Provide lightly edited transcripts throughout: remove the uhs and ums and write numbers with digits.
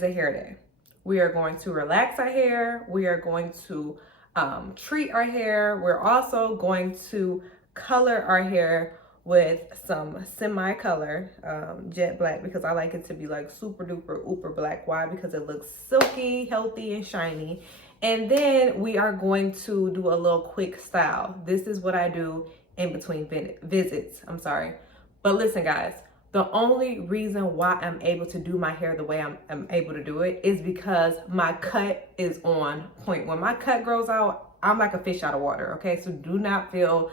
is a hair day. We are going to relax our hair. We are going to treat our hair. We're also going to color our hair with some semi-color jet black, because I like it to be like super duper uber black. Why? Because it looks silky, healthy, and shiny. And then we are going to do a little quick style. This is what I do in between visits. I'm sorry. But listen, guys, the only reason why I'm able to do my hair the way I'm able to do it is because my cut is on point. When my cut grows out, I'm like a fish out of water, okay? So do not feel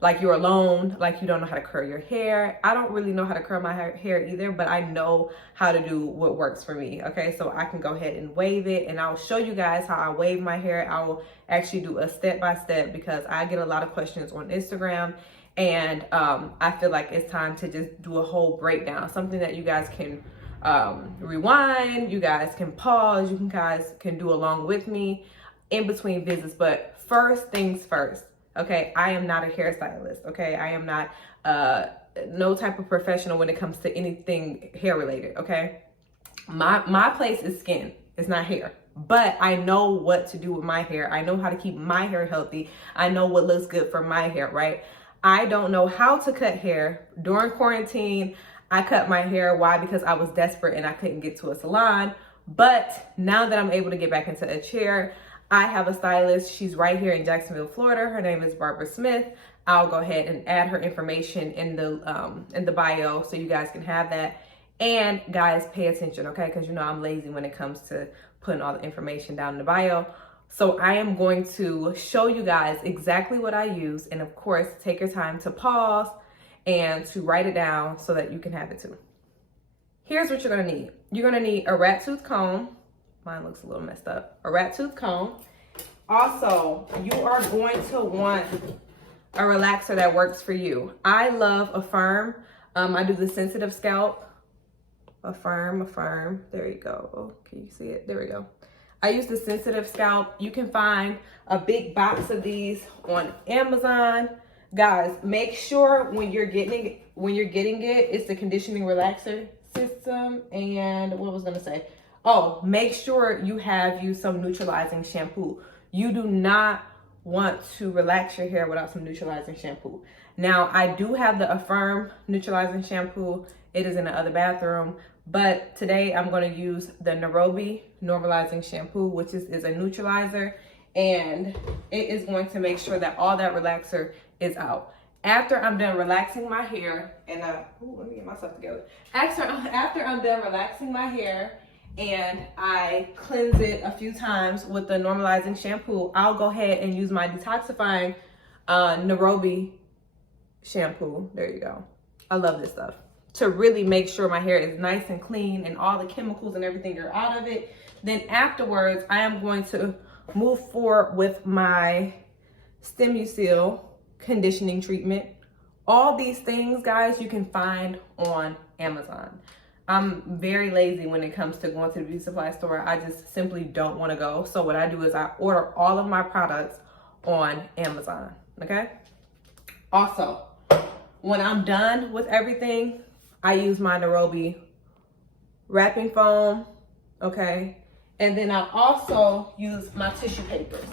like you're alone, like you don't know how to curl your hair. I don't really know how to curl my hair either, but I know how to do what works for me, okay? So I can go ahead and wave it, and I'll show you guys how I wave my hair. I will actually do a step-by-step because I get a lot of questions on Instagram, and I feel like it's time to just do a whole breakdown, something that you guys can rewind, you guys can pause, you guys can do along with me in between visits. But first things first, okay, I am not a hairstylist, okay? I am not no type of professional when it comes to anything hair related, okay? My place is skin, it's not hair. But I know what to do with my hair. I know how to keep my hair healthy. I know what looks good for my hair, right? I don't know how to cut hair. During quarantine, I cut my hair. Why? Because I was desperate and I couldn't get to a salon. But now that I'm able to get back into a chair, I have a stylist. She's right here in Jacksonville, Florida. Her name is Barbara Smith. I'll go ahead and add her information in the bio so you guys can have that. And guys, pay attention, okay? Because you know I'm lazy when it comes to putting all the information down in the bio. So I am going to show you guys exactly what I use. And of course, take your time to pause and to write it down so that you can have it too. Here's what you're gonna need. You're gonna need a rat tooth comb. Mine looks a little messed up. A rat tooth comb. Also, you are going to want a relaxer that works for you. I love Affirm. I do the sensitive scalp. Affirm. There you go. Oh, can you see it? There we go. I use the sensitive scalp. You can find a big box of these on Amazon. Guys, make sure when you're getting it, it's the conditioning relaxer system. And what was I gonna say? Oh, make sure you have some neutralizing shampoo. You do not want to relax your hair without some neutralizing shampoo. Now, I do have the Affirm neutralizing shampoo. It is in the other bathroom. But today I'm going to use the Nairobi Normalizing shampoo, which is a neutralizer, and it is going to make sure that all that relaxer is out. After I'm done relaxing my hair, and let me get myself together. After I'm done relaxing my hair and I cleanse it a few times with the Normalizing shampoo, I'll go ahead and use my Detoxifying Nairobi shampoo. There you go. I love this stuff, to really make sure my hair is nice and clean and all the chemicals and everything are out of it. Then afterwards, I am going to move forward with my Stimu-sil conditioning treatment. All these things, guys, you can find on Amazon. I'm very lazy when it comes to going to the beauty supply store. I just simply don't want to go. So what I do is I order all of my products on Amazon, okay? Also, when I'm done with everything, I use my Nairobi wrapping foam, okay? And then I also use my tissue papers.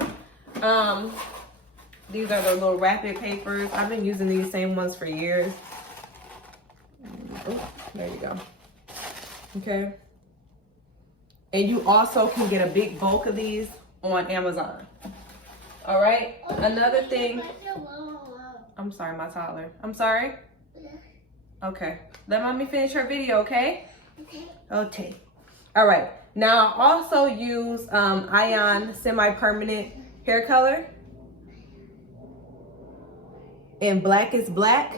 These are the little rapid papers. I've been using these same ones for years. Oh, there you go. Okay. And you also can get a big bulk of these on Amazon. All right. Another thing. I'm sorry, my toddler. I'm sorry. Okay. Let mommy finish her video, okay? Okay. All right. Now I also use Ion semi-permanent hair color. And black is black.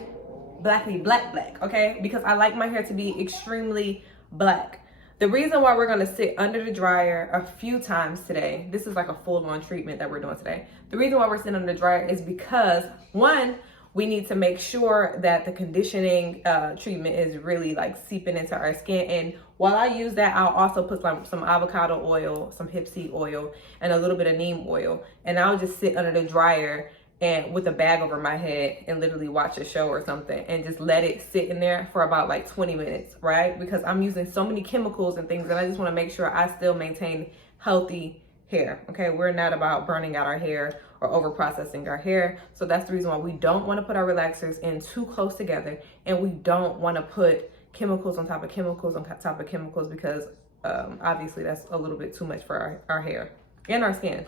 Blackly black, okay? Because I like my hair to be extremely black. The reason why we're gonna sit under the dryer a few times today, this is like a full-on treatment that we're doing today. The reason why we're sitting under the dryer is because, one, we need to make sure that the conditioning treatment is really like seeping into our skin. And while I use that, I'll also put some avocado oil, some hip seed oil, and a little bit of neem oil. And I'll just sit under the dryer and with a bag over my head and literally watch a show or something and just let it sit in there for about like 20 minutes, right? Because I'm using so many chemicals and things, and I just want to make sure I still maintain healthy hair. Okay, we're not about burning out our hair or over processing our hair. So that's the reason why we don't want to put our relaxers in too close together, and we don't want to put chemicals on top of chemicals on top of chemicals, because obviously that's a little bit too much for our hair and our skin.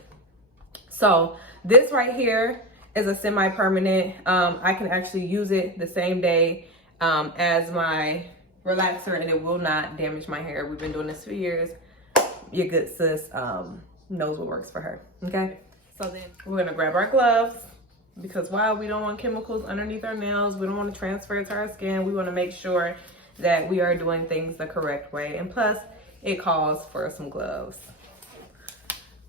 So this right here is a semi-permanent. I can actually use it the same day as my relaxer, and it will not damage my hair. We've been doing this for years. Your good sis knows what works for her, okay? So then we're gonna grab our gloves, because while we don't want chemicals underneath our nails, we don't want to transfer it to our skin, we want to make sure that we are doing things the correct way. And plus, it calls for some gloves.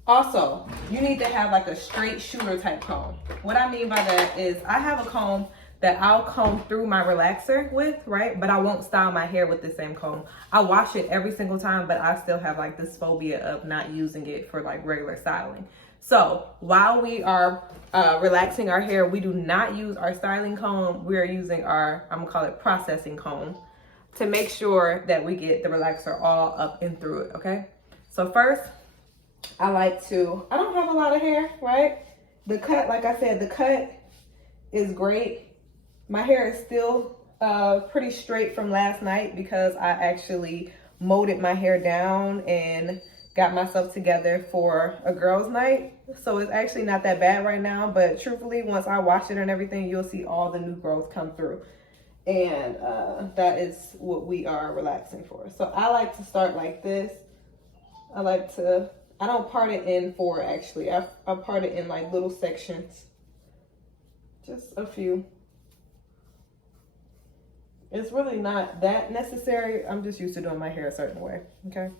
Also, you need to have like a straight shooter type comb. What I mean by that is I have a comb that I'll comb through my relaxer with, right? But I won't style my hair with the same comb. I wash it every single time, but I still have like this phobia of not using it for like regular styling. So while we are relaxing our hair, we do not use our styling comb. We are using our, I'm gonna call it processing comb, to make sure that we get the relaxer all up and through it, okay? So first, I don't have a lot of hair, right? The cut, like I said, the cut is great. My hair is still pretty straight from last night because I actually molded my hair down and got myself together for a girls' night. So it's actually not that bad right now, but truthfully, once I wash it and everything, you'll see all the new growth come through. And that is what we are relaxing for. So I like to start like this. I don't part it in four, actually. I part it in like little sections. Just a few. It's really not that necessary. I'm just used to doing my hair a certain way, okay?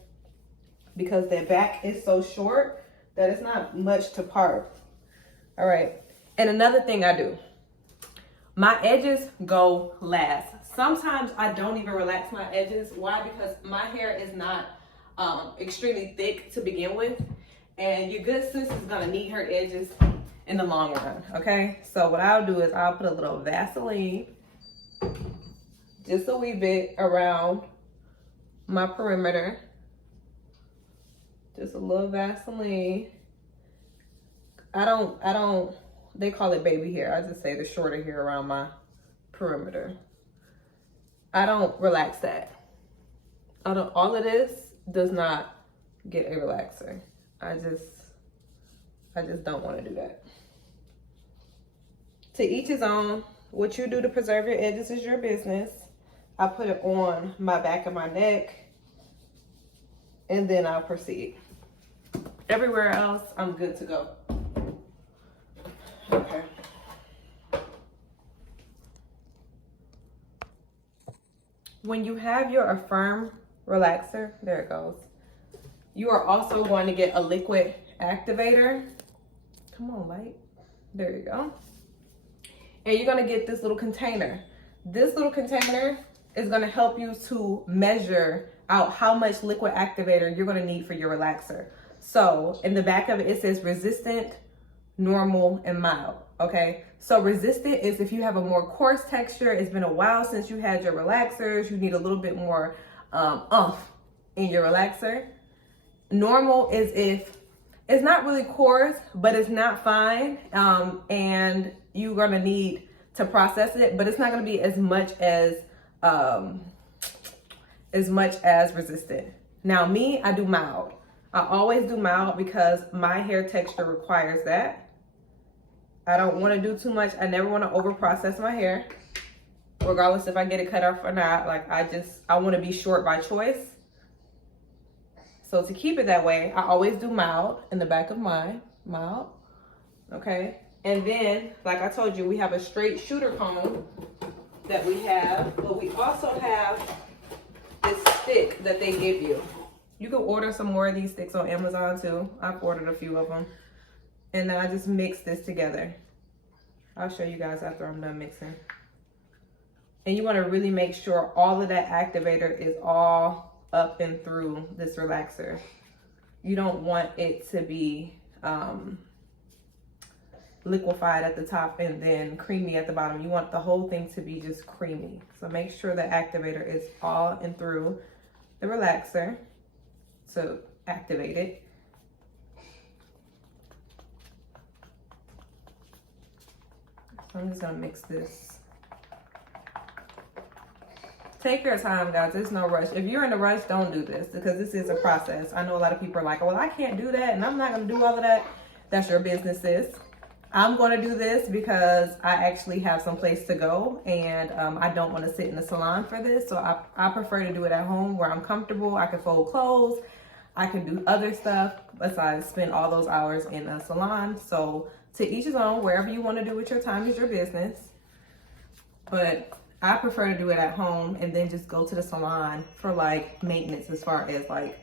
Because the back is so short that it's not much to part. All right, and another thing I do, my edges go last. Sometimes I don't even relax my edges. Why? Because my hair is not extremely thick to begin with, and your good sis is gonna need her edges in the long run, okay? So what I'll do is I'll put a little Vaseline, just a wee bit around my perimeter. Just a little Vaseline. They call it baby hair. I just say the shorter hair around my perimeter. I don't relax that. All of this does not get a relaxer. I just don't want to do that. To each his own. What you do to preserve your edges is your business. I put it on my back of my neck, and then I'll proceed. Everywhere else, I'm good to go. Okay. When you have your Affirm Relaxer, there it goes, you are also going to get a liquid activator. Come on, light. There you go. And you're going to get this little container. This little container is going to help you to measure out how much liquid activator you're going to need for your relaxer. So in the back of it, it says resistant, normal, and mild. Okay, so resistant is if you have a more coarse texture, it's been a while since you had your relaxers, you need a little bit more in your relaxer. Normal is if it's not really coarse, but it's not fine, and you're gonna need to process it, but it's not gonna be as much as resistant. Now me, I do mild. I always do mild because my hair texture requires that. I don't want to do too much. I never want to over process my hair, regardless if I get it cut off or not. Like I want to be short by choice. So to keep it that way, I always do mild in the back of my mild. Okay. And then, like I told you, we have a straight shooter comb that we have, but we also have this stick that they give you. You can order some more of these sticks on Amazon too. I've ordered a few of them. And then I just mix this together. I'll show you guys after I'm done mixing. And you want to really make sure all of that activator is all up and through this relaxer. You don't want it to be liquefied at the top and then creamy at the bottom. You want the whole thing to be just creamy. So make sure the activator is all and through the relaxer to activate it. So I'm just gonna mix this. Take your time, guys. There's no rush. If you're in a rush, don't do this because this is a process. I know a lot of people are like, well, I can't do that and I'm not gonna do all of that. That's your business, sis. I'm going to do this because I actually have some place to go and I don't want to sit in the salon for this. So I prefer to do it at home where I'm comfortable. I can fold clothes. I can do other stuff besides spend all those hours in a salon. So to each his own, wherever you want to do with your time is your business. But I prefer to do it at home and then just go to the salon for like maintenance as far as like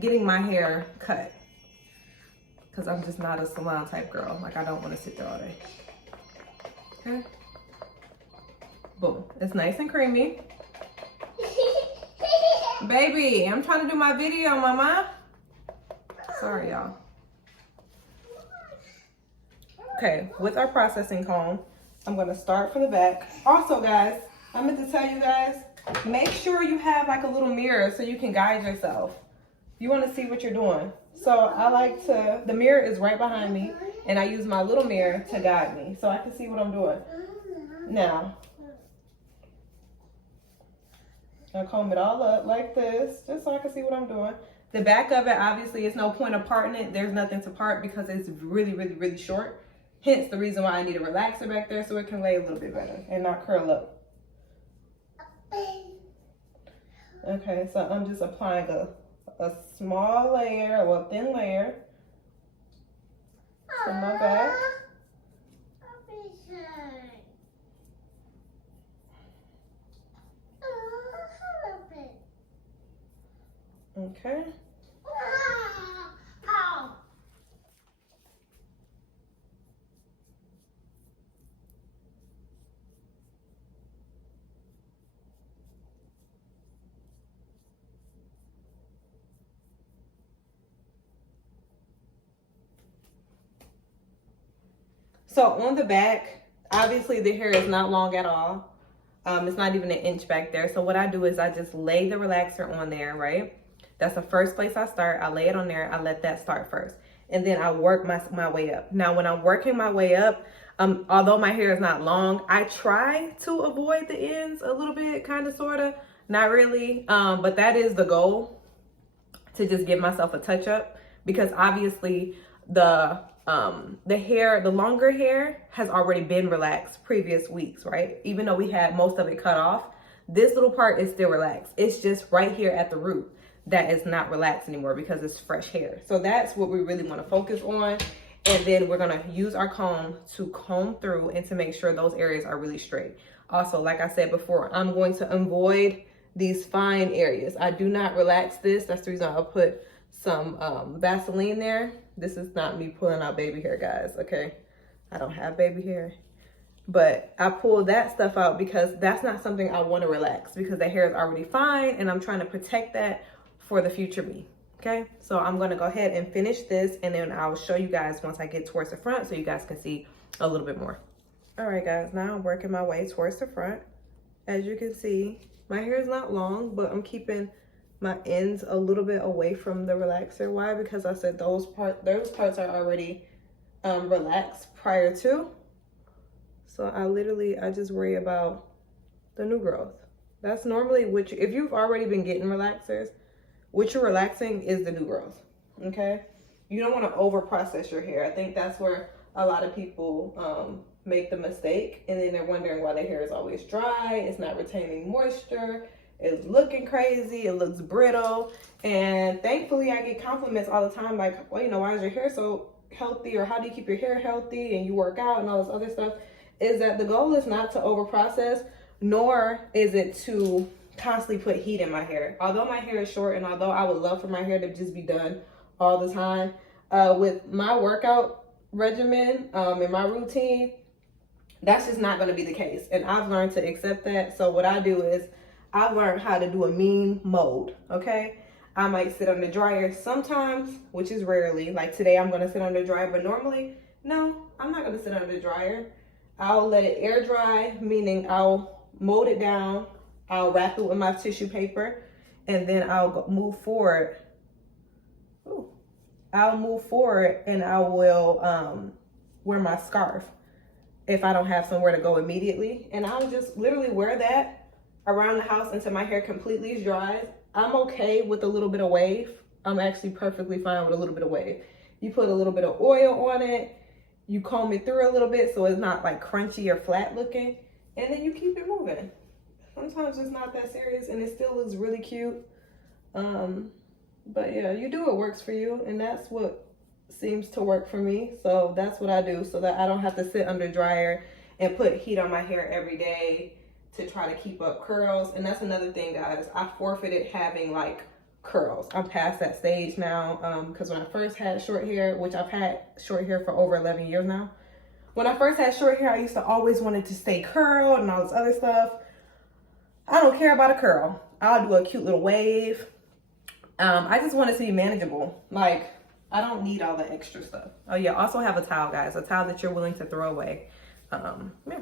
getting my hair cut. Because I'm just not a salon type girl. Like I don't want to sit there all day. Okay. Boom. It's nice and creamy. Baby, I'm trying to do my video, mama. Sorry, y'all. Okay, with our processing comb, I'm going to start from the back. Also, guys, I meant to tell you guys, make sure you have like a little mirror so you can guide yourself. You want to see what you're doing. So I like to, the mirror is right behind me and I use my little mirror to guide me so I can see what I'm doing. Now, I comb it all up like this just so I can see what I'm doing. The back of it, obviously, it's no point of parting it. There's nothing to part because it's really, really, really short. Hence the reason why I need a relaxer back there so it can lay a little bit better and not curl up. Okay, so I'm just applying a small layer or a thin layer to my back. Okay. So on the back, obviously the hair is not long at all. It's not even an inch back there. So what I do is I just lay the relaxer on there, right? That's the first place I start. I lay it on there. I let that start first. And then I work my way up. Now, when I'm working my way up, although my hair is not long, I try to avoid the ends a little bit, kind of, sort of. Not really, but that is the goal, to just give myself a touch up. Because obviously the hair, the longer hair has already been relaxed previous weeks, right? Even though we had most of it cut off, this little part is still relaxed. It's just right here at the root that is not relaxed anymore because it's fresh hair. So that's what we really want to focus on. And then we're going to use our comb to comb through and to make sure those areas are really straight. Also, like I said before, I'm going to avoid these fine areas. I do not relax this. That's the reason I'll put some Vaseline there. This is not me pulling out baby hair, guys, okay? I don't have baby hair. But I pull that stuff out because that's not something I want to relax because the hair is already fine and I'm trying to protect that for the future me, okay? So I'm going to go ahead and finish this and then I'll show you guys once I get towards the front so you guys can see a little bit more. All right, guys, now I'm working my way towards the front. As you can see, my hair is not long, but I'm keeping my ends a little bit away from the relaxer. Why? Because I said those parts are already relaxed prior to. So I just worry about the new growth. That's normally what if you've already been getting relaxers, what you're relaxing is the new growth, okay? You don't want to over process your hair. I think that's where a lot of people make the mistake and then they're wondering why their hair is always dry, it's not retaining moisture, it's looking crazy, it looks brittle. And thankfully I get compliments all the time like, well, you know, why is your hair so healthy, or how do you keep your hair healthy and you work out and all this other stuff. Is that the goal is not to over process, nor is it to constantly put heat in my hair. Although my hair is short and although I would love for my hair to just be done all the time, with my workout regimen and my routine, that's just not going to be the case. And I've learned to accept that. So what I do is I've learned how to do a mean mode, okay? I might sit on the dryer sometimes, which is rarely. Like today I'm going to sit on the dryer, but normally No, I'm not gonna sit under the dryer. I'll let it air dry, meaning I'll mold it down, I'll wrap it with my tissue paper, and then I'll move forward. Ooh. I'll move forward and I will wear my scarf if I don't have somewhere to go immediately. And I'll just literally wear that around the house until my hair completely is dry. I'm okay with a little bit of wave. I'm actually perfectly fine with a little bit of wave. You put a little bit of oil on it, you comb it through a little bit so it's not like crunchy or flat looking, and then you keep it moving. Sometimes it's not that serious and it still looks really cute. But yeah, you do what works for you, and that's what seems to work for me. So that's what I do so that I don't have to sit under dryer and put heat on my hair every day to try to keep up curls. And that's another thing, guys. I forfeited having like curls. I'm past that stage now, because when I first had short hair, which I've had short hair for over 11 years now. When I first had short hair, I used to always want it to stay curled and all this other stuff. I don't care about a curl. I'll do a cute little wave. I just want it to be manageable. Like, I don't need all the extra stuff. Oh yeah, also have a towel, guys. A towel that you're willing to throw away. Yeah.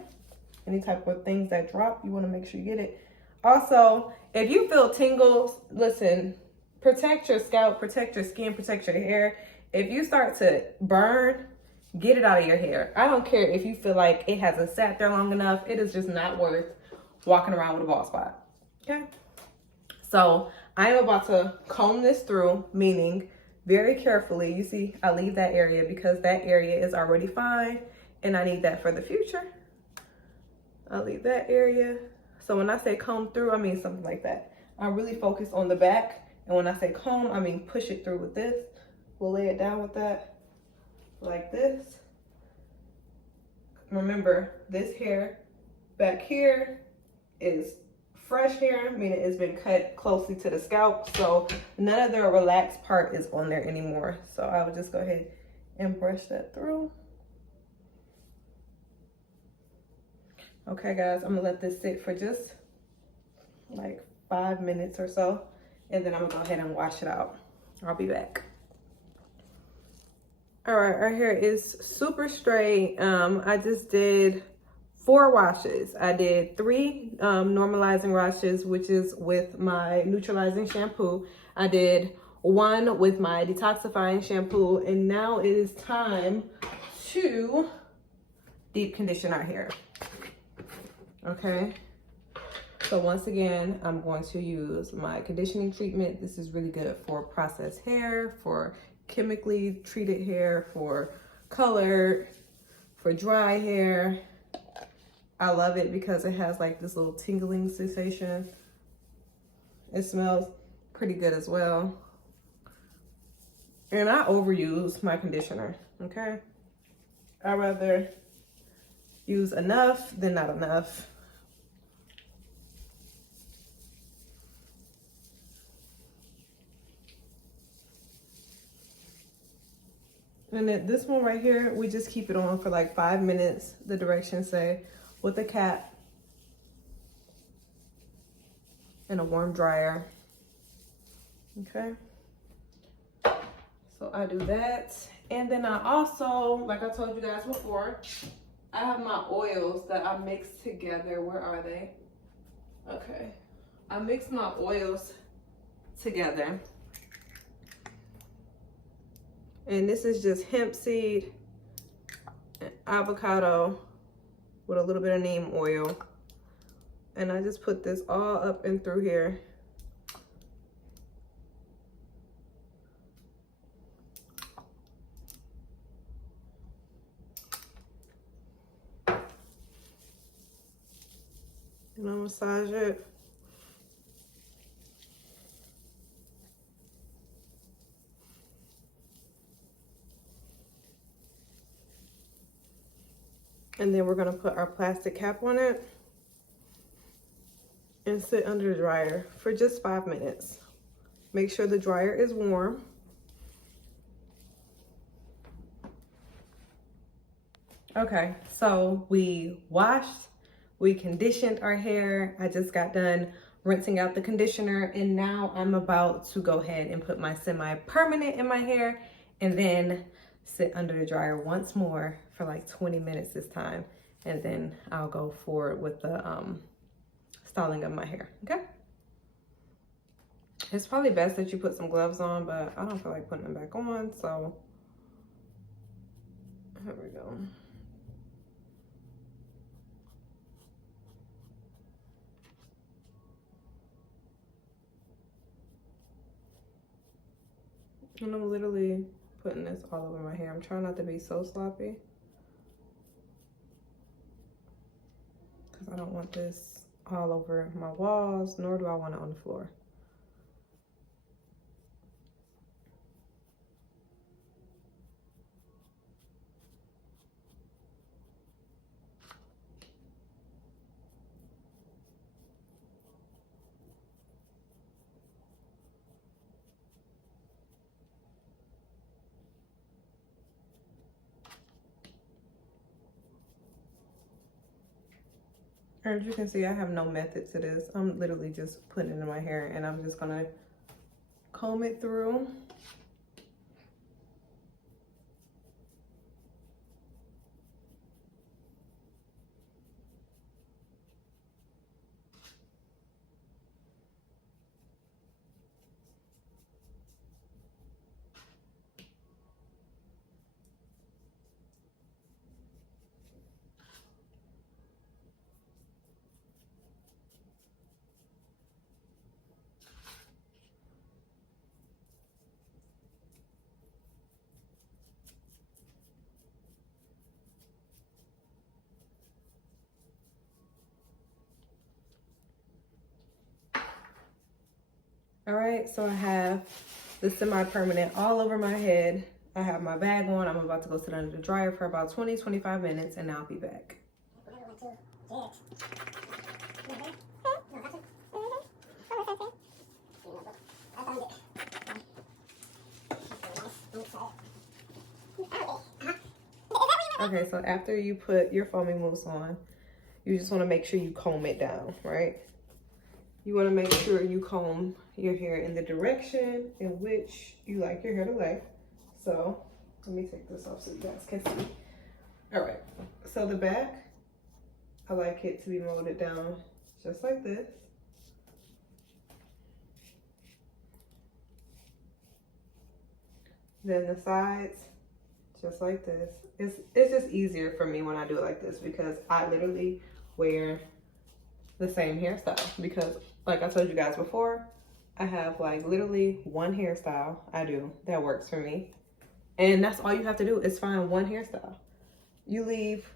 Any type of things that drop, you want to make sure you get it. Also, if you feel tingles, listen, protect your scalp, protect your skin, protect your hair. If you start to burn, get it out of your hair. I don't care if you feel like it hasn't sat there long enough. It is just not worth walking around with a bald spot. Okay? So I am about to comb this through, meaning very carefully. You see, I leave that area because that area is already fine and I need that for the future. I'll leave that area. So when I say comb through, I mean something like that. I really focus on the back. And when I say comb, I mean push it through with this. We'll lay it down with that, like this. Remember, this hair back here is fresh hair, meaning it's been cut closely to the scalp. So none of the relaxed part is on there anymore. So I would just go ahead and brush that through. Okay, guys, I'm gonna let this sit for just like 5 minutes or so. And then I'm gonna go ahead and wash it out. I'll be back. All right, our hair is super straight. I just did 4 washes. I did 3 normalizing washes, which is with my neutralizing shampoo. I did 1 with my detoxifying shampoo, and now it is time to deep condition our hair. Okay. So once again, I'm going to use my conditioning treatment. This is really good for processed hair, for chemically treated hair, for colored, for dry hair. I love it because it has like this little tingling sensation. It smells pretty good as well. And I overuse my conditioner, okay? I'd rather use enough than not enough. And then this one right here, we just keep it on for like 5 minutes, the directions say, with a cap and a warm dryer. Okay. So I do that. And then I also, like I told you guys before, I have my oils that I mix together. Where are they? Okay. I mix my oils together. And this is just hemp seed and avocado with a little bit of neem oil. And I just put this all up and through here. And I massage it. And then we're gonna put our plastic cap on it and sit under the dryer for just 5 minutes. Make sure the dryer is warm. Okay, so we washed, we conditioned our hair. I just got done rinsing out the conditioner, and now I'm about to go ahead and put my semi-permanent in my hair and then sit under the dryer once more for like 20 minutes this time. And then I'll go forward with the styling of my hair, okay? It's probably best that you put some gloves on, but I don't feel like putting them back on, so here we go. And I'm literally putting this all over my hair. I'm trying not to be so sloppy, because I don't want this all over my walls, nor do I want it on the floor. As you can see, I have no method to this. I'm literally just putting it in my hair, and I'm just gonna comb it through. All right, so I have the semi-permanent all over my head. I have my bag on. I'm about to go sit under the dryer for about 20-25 minutes, and I'll be back. Okay, so after you put your foaming mousse on, you just want to make sure you comb it down, right? You want to make sure you comb your hair in the direction in which you like your hair to lay. So let me take this off so you guys can see. All right, so the back, I like it to be molded down just like this. Then the sides, just like this. It's just easier for me when I do it like this, because I literally wear the same hairstyle, because like I told you guys before, I have like literally one hairstyle I do that works for me. And that's all you have to do is find one hairstyle. You leave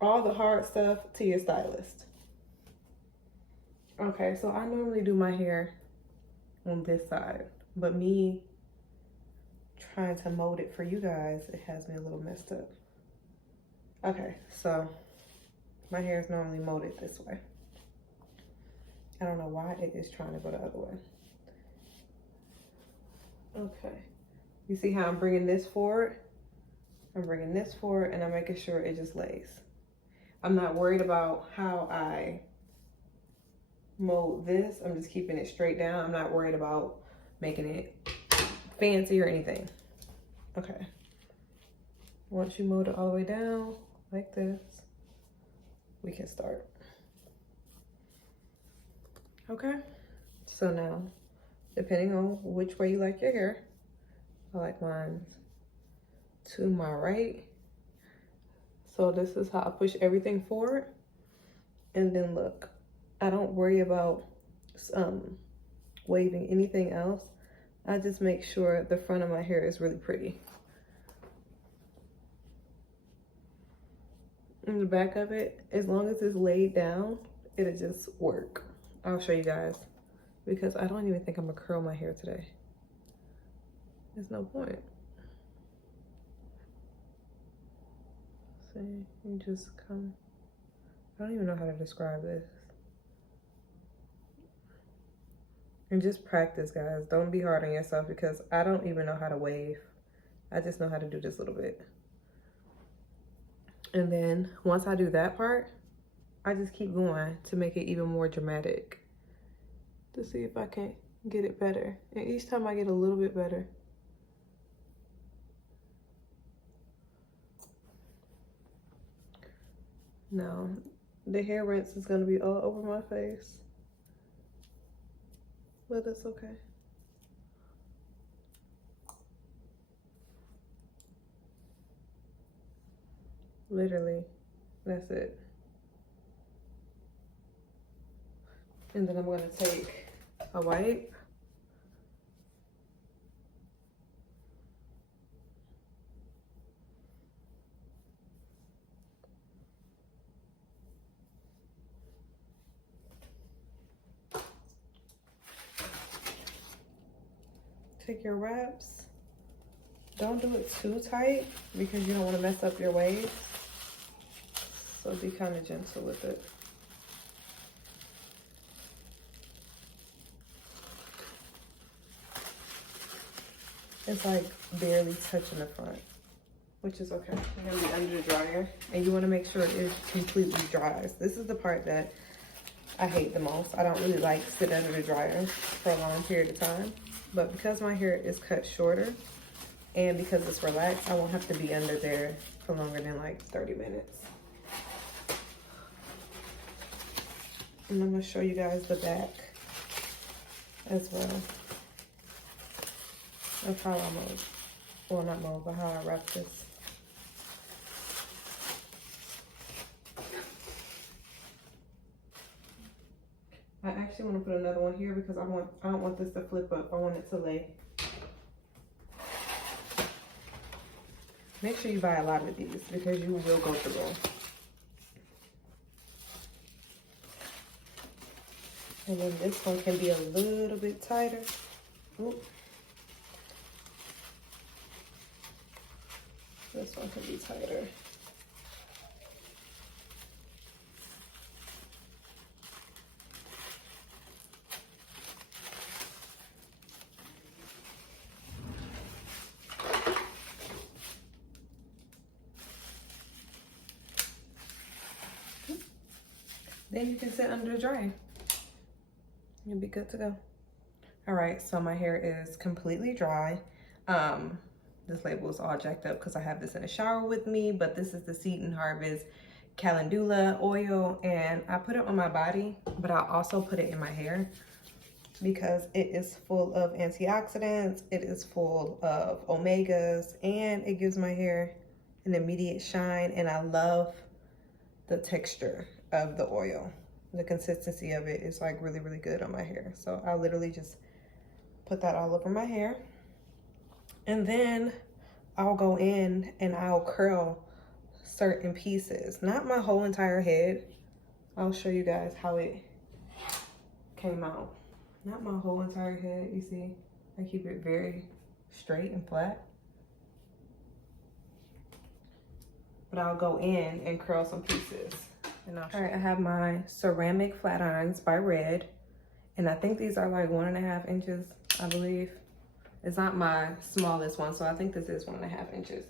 all the hard stuff to your stylist. Okay, so I normally do my hair on this side, but me trying to mold it for you guys, it has me a little messed up. Okay, so my hair is normally molded this way. I don't know why it is trying to go the other way. Okay, you see how I'm bringing this forward? I'm bringing this forward, and I'm making sure it just lays. I'm not worried about how I mold this. I'm just keeping it straight down. I'm not worried about making it fancy or anything. Okay, once you mold it all the way down like this, we can start. Okay, so now, depending on which way you like your hair, I like mine to my right. So this is how I push everything forward. And then look, I don't worry about waving anything else. I just make sure the front of my hair is really pretty. In the back of it, as long as it's laid down, it'll just work. I'll show you guys, because I don't even think I'm gonna curl my hair today. There's no point. See, you just come. I don't even know how to describe this. And just practice, guys. Don't be hard on yourself, because I don't even know how to wave. I just know how to do this little bit. And then once I do that part, I just keep going to make it even more dramatic, to see if I can get it better. And each time I get a little bit better. No, the hair rinse is gonna be all over my face, but it's okay. Literally, that's it. And then I'm gonna take a wipe. Take your wraps. Don't do it too tight because you don't want to mess up your waves. So be kind of gentle with it. It's like barely touching the front, which is okay. You're gonna be under the dryer and you want to make sure it is completely dry. So this is the part that I hate the most. I don't really like sitting under the dryer for a long period of time, but because my hair is cut shorter and because it's relaxed, I won't have to be under there for longer than like 30 minutes. And I'm gonna show you guys the back as well of how I mold. Well, not mold, but how I wrap this. I actually want to put another one here because I don't want this to flip up. I want it to lay. Make sure you buy a lot of these because you will go through them. And then this one can be a little bit tighter. Oop. This one can be tighter. Then you can sit under the dryer. You'll be good to go. All right, so my hair is completely dry. This label is all jacked up because I have this in the shower with me, but this is the Seed and Harvest Calendula oil, and I put it on my body, but I also put it in my hair because it is full of antioxidants, it is full of omegas, and it gives my hair an immediate shine, and I love the texture of the oil. The consistency of it is like really, really good on my hair. So I literally just put that all over my hair. And then I'll go in and I'll curl certain pieces, not my whole entire head. I'll show you guys how it came out. Not my whole entire head, you see? I keep it very straight and flat. But I'll go in and curl some pieces. All right, I have my ceramic flat irons by Red. And I think these are like 1.5 inches, I believe. It's not my smallest one, so I think this is 1.5 inches.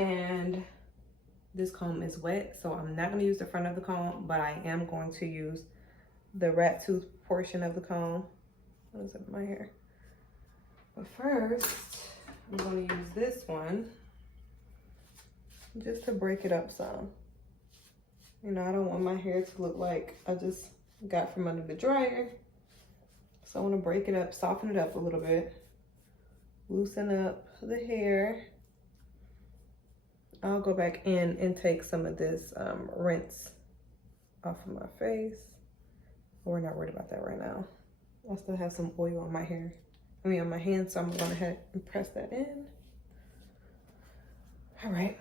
And this comb is wet, so I'm not gonna use the front of the comb, but I am going to use the rat tooth portion of the comb. What is it in my hair? But first, I'm gonna use this one just to break it up some. You know, I don't want my hair to look like I just got from under the dryer. So I want to break it up, soften it up a little bit, loosen up the hair. I'll go back in and take some of this rinse off of my face. We're not worried about that right now. I still have some oil on my hair, on my hands, so I'm going to go ahead and press that in. All right.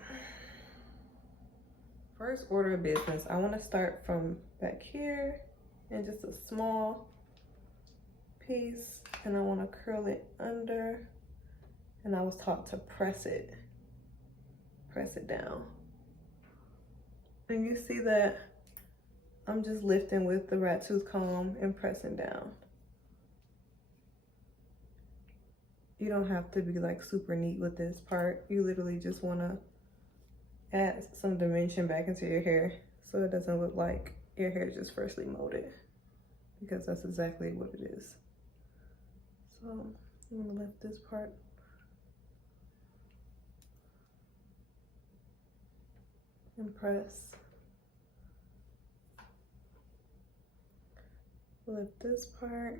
First order of business, I want to start from back here and just a small piece, and I want to curl it under, and I was taught to press it down. And you see that I'm just lifting with the rat tooth comb and pressing down. You don't have to be like super neat with this part. You literally just want to add some dimension back into your hair so it doesn't look like your hair is just freshly molded, because that's exactly what it is. So I'm gonna lift this part. And press. lift this part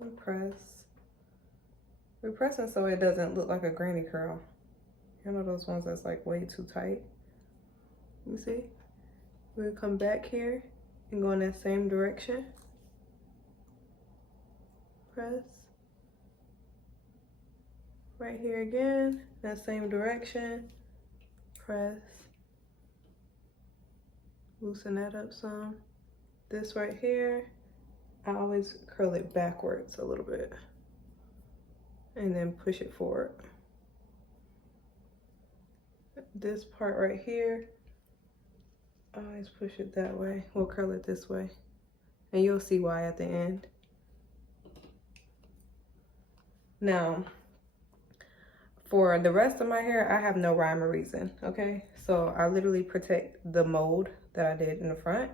and press. We're pressing so it doesn't look like a granny curl. You know those ones that's like way too tight? You see? We'll come back here and go in that same direction. Press. Right here again, that same direction. Press. Loosen that up some. This right here, I always curl it backwards a little bit and then push it forward. This part right here, I always push it that way. We'll curl it this way. And you'll see why at the end. Now, for the rest of my hair, I have no rhyme or reason, okay? So I literally protect the mold that I did in the front.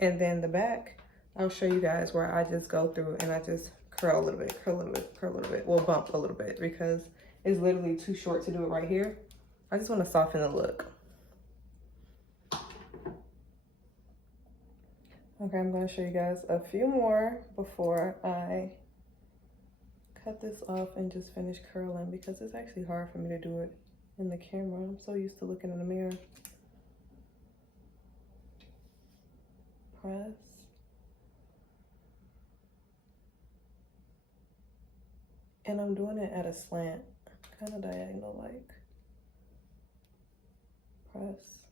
And then the back, I'll show you guys where I just go through and I just curl a little bit, curl a little bit, curl a little bit. We'll bump a little bit because it's literally too short to do it right here. I just want to soften the look. Okay, I'm going to show you guys a few more before I cut this off and just finish curling because it's actually hard for me to do it in the camera. I'm so used to looking in the mirror. Press. And I'm doing it at a slant, kind of diagonal like. Press.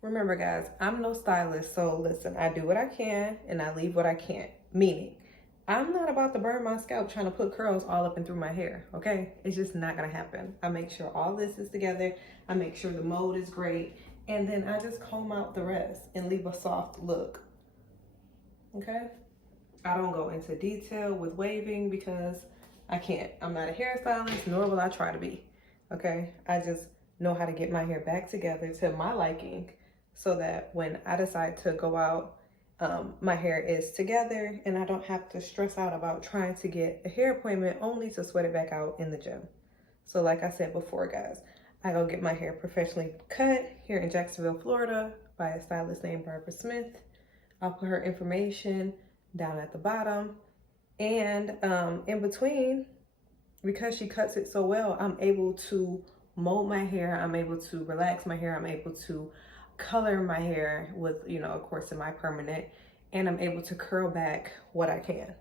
Remember guys, I'm no stylist, so listen, I do what I can and I leave what I can't. Meaning, I'm not about to burn my scalp trying to put curls all up and through my hair, okay? It's just not gonna happen. I make sure all this is together. I make sure the mold is great. And then I just comb out the rest and leave a soft look, okay? I don't go into detail with waving because I can't. I'm not a hairstylist, nor will I try to be, okay? I just know how to get my hair back together to my liking so that when I decide to go out, my hair is together and I don't have to stress out about trying to get a hair appointment only to sweat it back out in the gym. So like I said before, guys, I go get my hair professionally cut here in Jacksonville, Florida by a stylist named Barbara Smith. I'll put her information down at the bottom. And in between, because she cuts it so well, I'm able to mold my hair. I'm able to relax my hair. I'm able to color my hair with, you know, of course, semi-permanent. And I'm able to curl back what I can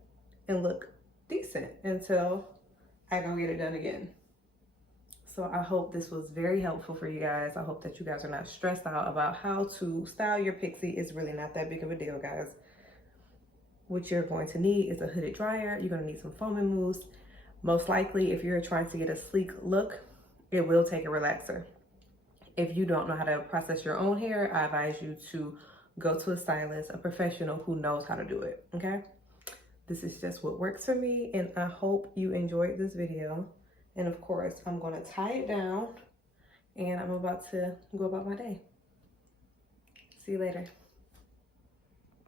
and look decent until I go get it done again. So I hope this was very helpful for you guys. I hope that you guys are not stressed out about how to style your Pixie. It's really not that big of a deal, guys. What you're going to need is a hooded dryer. You're going to need some foaming mousse. Most likely, if you're trying to get a sleek look, it will take a relaxer. If you don't know how to process your own hair, I advise you to go to a stylist, a professional who knows how to do it, okay? This is just what works for me, and I hope you enjoyed this video. And of course, I'm gonna tie it down, and I'm about to go about my day. See you later.